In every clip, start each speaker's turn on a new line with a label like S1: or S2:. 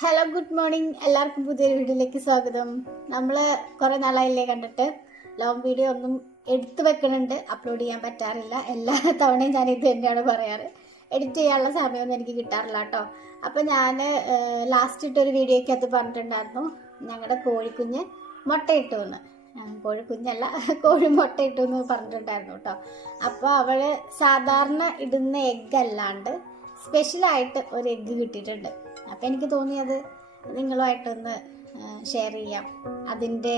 S1: Hello good morning എല്ലാവർക്കും പുതിയൊരു വീഡിയോയിലേക്ക് സ്വാഗതം. നമ്മൾ കുറേ നാളായില്ലേ കണ്ടിട്ട്. ലോങ് വീഡിയോ ഒന്നും എടുത്തു വെക്കണുണ്ട്. അപ്ലോഡ് ചെയ്യാൻ പറ്റാറില്ല. എല്ലാ തവണയും ഞാൻ ഇത് തന്നെയാണ് പറയാറ്. എഡിറ്റ് ചെയ്യാനുള്ള സമയമൊന്നും എനിക്ക് കിട്ടാറില്ല കേട്ടോ. അപ്പോൾ ഞാൻ ലാസ്റ്റ് ഇട്ടൊരു വീഡിയോയ്ക്കകത്ത് പറഞ്ഞിട്ടുണ്ടായിരുന്നു. ഞങ്ങളുടെ കോഴിക്കുഞ്ഞ് മുട്ടയിട്ടു എന്ന് കോഴിക്കുഞ്ഞല്ല കോഴി മുട്ടയിട്ടു എന്ന് പറഞ്ഞിട്ടുണ്ടായിരുന്നു കേട്ടോ. അപ്പോൾ അവൾ സാധാരണ ഇടുന്ന എഗ്ഗ് അല്ലാണ്ട് സ്പെഷ്യലായിട്ട് ഒരു എഗ്ഗ് കിട്ടിയിട്ടുണ്ട്. അപ്പം എനിക്ക് തോന്നിയത് നിങ്ങളുമായിട്ടൊന്ന് ഷെയർ ചെയ്യാം. അതിന്റെ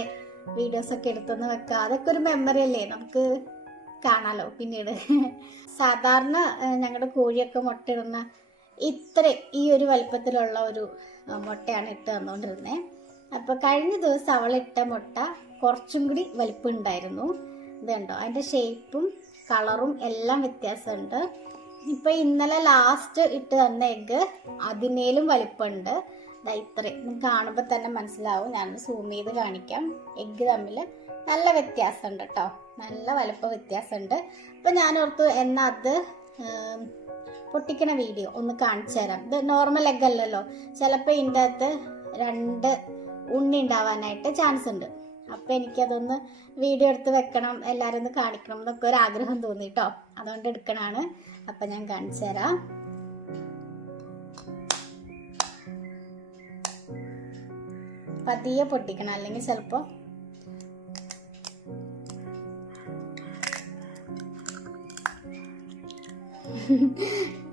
S1: വീഡിയോസൊക്കെ എടുത്തൊന്ന് വെക്കുക അതൊക്കെ ഒരു മെമ്മറി അല്ലേ? നമുക്ക് കാണാലോ പിന്നീട്. സാധാരണ ഞങ്ങളുടെ കോഴിയൊക്കെ മുട്ടയിടുന്ന ഇത്ര ഈ ഒരു വലിപ്പത്തിലുള്ള ഒരു മുട്ടയാണ് ഇട്ട് തന്നുകൊണ്ടിരുന്നത് അപ്പോൾ കഴിഞ്ഞ ദിവസം അവളിട്ട മുട്ട കുറച്ചും കൂടി വലിപ്പം ഉണ്ടായിരുന്നു ഇതുണ്ടോ അതിന്റെ ഷേപ്പും കളറും എല്ലാം വ്യത്യാസമുണ്ട്. ഇപ്പൊ ഇന്നലെ ലാസ്റ്റ് ഇട്ട് തന്ന എഗ്ഗ് അതിനേലും വലിപ്പമുണ്ട്. ദാ ഇത്രയും. നിങ്ങൾക്ക് കാണുമ്പോൾ തന്നെ മനസ്സിലാവും. ഞാൻ സൂം ചെയ്ത് കാണിക്കാം. എഗ്ഗ് തമ്മിൽ നല്ല വ്യത്യാസമുണ്ട് കേട്ടോ നല്ല വലിപ്പ വ്യത്യാസമുണ്ട്. അപ്പം ഞാൻ ഓർത്തു എന്നാൽ അത് പൊട്ടിക്കണ വീഡിയോ ഒന്ന് കാണിച്ചു തരാം. ഇത് നോർമൽ എഗ്ഗ് അല്ലല്ലോ. ചിലപ്പോൾ ഇതിന്റെ അകത്ത് രണ്ട് ഉണ്ണി ഉണ്ടാവാനായിട്ട് ചാൻസ് ഉണ്ട്. അപ്പം എനിക്കതൊന്ന് വീഡിയോ എടുത്ത് വെക്കണം എല്ലാവരും ഒന്ന് കാണിക്കണം എന്നൊക്കെ ഒരു ആഗ്രഹം തോന്നി കേട്ടോ അതുകൊണ്ട് എടുക്കണാണ്. അപ്പം ഞാൻ കാണിച്ചു തരാം. പതിയെ പൊട്ടിക്കണം അല്ലെങ്കിൽ ചിലപ്പോൾ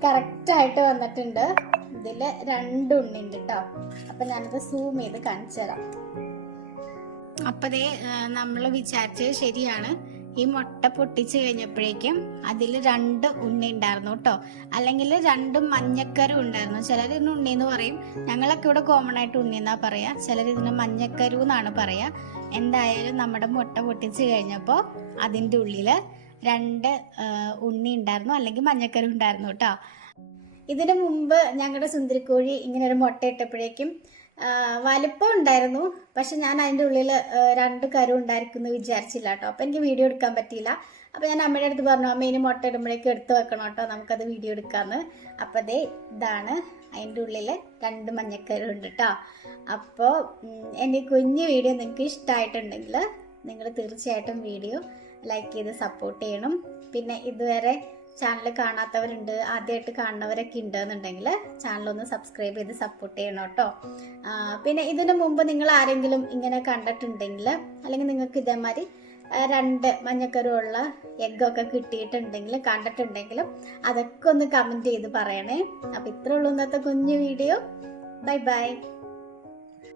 S1: കറക്റ്റായിട്ട് വന്നിട്ടുണ്ട്. ഇതിൽ രണ്ടുണ്ണിണ്ട് കേട്ടോ അപ്പം ഞാനത് സൂം ചെയ്ത് കാണിച്ചു തരാം. അപ്പതേ നമ്മൾ വിചാരിച്ചത് ശരിയാണ്. ഈ മുട്ട പൊട്ടിച്ച് കഴിഞ്ഞപ്പോഴേക്കും അതിൽ രണ്ട് ഉണ്ണി ഉണ്ടായിരുന്നു കേട്ടോ. അല്ലെങ്കിൽ രണ്ട് മഞ്ഞക്കരും ഉണ്ടായിരുന്നു. ചിലർ ഇതിന് ഉണ്ണി എന്ന് പറയും. ഞങ്ങളൊക്കെ ഇവിടെ കോമൺ ആയിട്ട് ഉണ്ണി എന്നാ പറയാ. ചിലർ ഇതിന് മഞ്ഞക്കരു എന്നാണ് പറയാ. എന്തായാലും നമ്മുടെ മുട്ട പൊട്ടിച്ച് കഴിഞ്ഞപ്പോൾ അതിന്റെ ഉള്ളിൽ രണ്ട് ഉണ്ണി ഉണ്ടായിരുന്നു അല്ലെങ്കിൽ മഞ്ഞക്കരു ഉണ്ടായിരുന്നു കേട്ടോ. ഇതിനു മുമ്പ് ഞങ്ങളുടെ സുന്ദരിക്കോഴി ഇങ്ങനെ ഒരു മുട്ട ഇട്ടപ്പോഴേക്കും വലിപ്പം ഉണ്ടായിരുന്നു. പക്ഷെ ഞാൻ അതിന്റെ ഉള്ളിൽ രണ്ട് കരു ഉണ്ടായിരിക്കും എന്ന് വിചാരിച്ചില്ല കേട്ടോ. അപ്പം എനിക്ക് വീഡിയോ എടുക്കാൻ പറ്റിയില്ല. അപ്പം ഞാൻ അമ്മയുടെ അടുത്ത് പറഞ്ഞു അമ്മ ഇനി മുട്ട ഇടുമ്പോഴേക്കും എടുത്ത് വെക്കണം കേട്ടോ. നമുക്കത് വീഡിയോ എടുക്കാമെന്ന് അപ്പം അതേ ഇതാണ് അതിന്റെ ഉള്ളിൽ രണ്ട് മഞ്ഞക്കരു ഉണ്ട് കേട്ടോ. അപ്പോൾ എന്റെ കുഞ്ഞു വീഡിയോ നിങ്ങൾക്ക് ഇഷ്ടമായിട്ടുണ്ടെങ്കിൽ നിങ്ങൾ തീർച്ചയായിട്ടും വീഡിയോ ലൈക്ക് ചെയ്ത് സപ്പോർട്ട് ചെയ്യണം. പിന്നെ ഇതുവരെ ചാനൽ കാണാത്തവരുണ്ട് ആദ്യമായിട്ട് കാണുന്നവരൊക്കെ ഉണ്ടെന്നുണ്ടെങ്കിൽ ഒന്ന് സബ്സ്ക്രൈബ് ചെയ്ത് സപ്പോർട്ട് ചെയ്യണം കേട്ടോ. പിന്നെ ഇതിനു മുമ്പ് നിങ്ങൾ ആരെങ്കിലും ഇങ്ങനെ കണ്ടിട്ടുണ്ടെങ്കിൽ അല്ലെങ്കിൽ നിങ്ങൾക്ക് ഇതേമാതിരി രണ്ട് മഞ്ഞക്കരുള്ള എഗ്ഗൊക്കെ കിട്ടിയിട്ടുണ്ടെങ്കിൽ കണ്ടിട്ടുണ്ടെങ്കിലും അതൊക്കെ ഒന്ന് കമന്റ് ചെയ്ത് പറയണേ. അപ്പോൾ ഇത്രയുള്ളൂ ഇന്നത്തെ കുഞ്ഞു വീഡിയോ ബൈ ബൈ